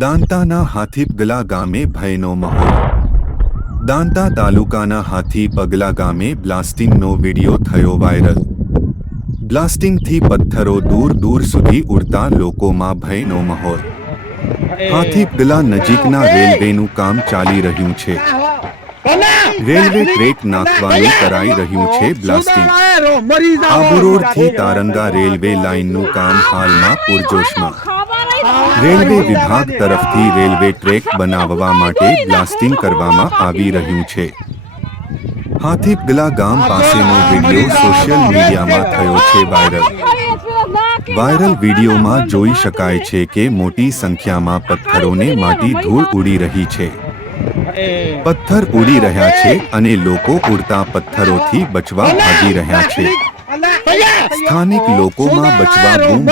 દાંતાના હાથીપગલા ગામે ભયનો માહોલ. દાંતા તાલુકાના હાથી પગલા ગામે બ્લાસ્ટિંગનો વીડિયો થયો વાયરલ. બ્લાસ્ટિંગથી પથ્થરો દૂર દૂર સુધી ઉડતા લોકોમાં ભયનો માહોલ. હાથીપગલા નજીકના રેલવેનું કામ ચાલી રહ્યું છે. રેલવે ટ્રેક નાખવાનું કરાઈ રહ્યું છે બ્લાસ્ટિંગ. આબુરોડથી તારંગા રેલવે લાઇનનું કામ હાલમાં પૂરજોશમાં. રેલવે વિભાગ તરફથી રેલવે ટ્રેક બનાવવા માટે બ્લાસ્ટિંગ કરવામાં આવી રહ્યું છે. હાથીપગલા ગામ પાસેનો વીડિયો સોશિયલ મીડિયામાં થયો છે વાયરલ. વાયરલ વિડીયોમાં જોઈ શકાય છે કે મોટી સંખ્યામાં પથ્થરોને માટી ધૂળ ઉડી રહી છે. પથ્થર ઉડી રહ્યા છે અને લોકો ઉડતા પથ્થરોથી બચવા ભાગી રહ્યા છે. સ્થાનિક લોકોમાં બચવા બૂમ.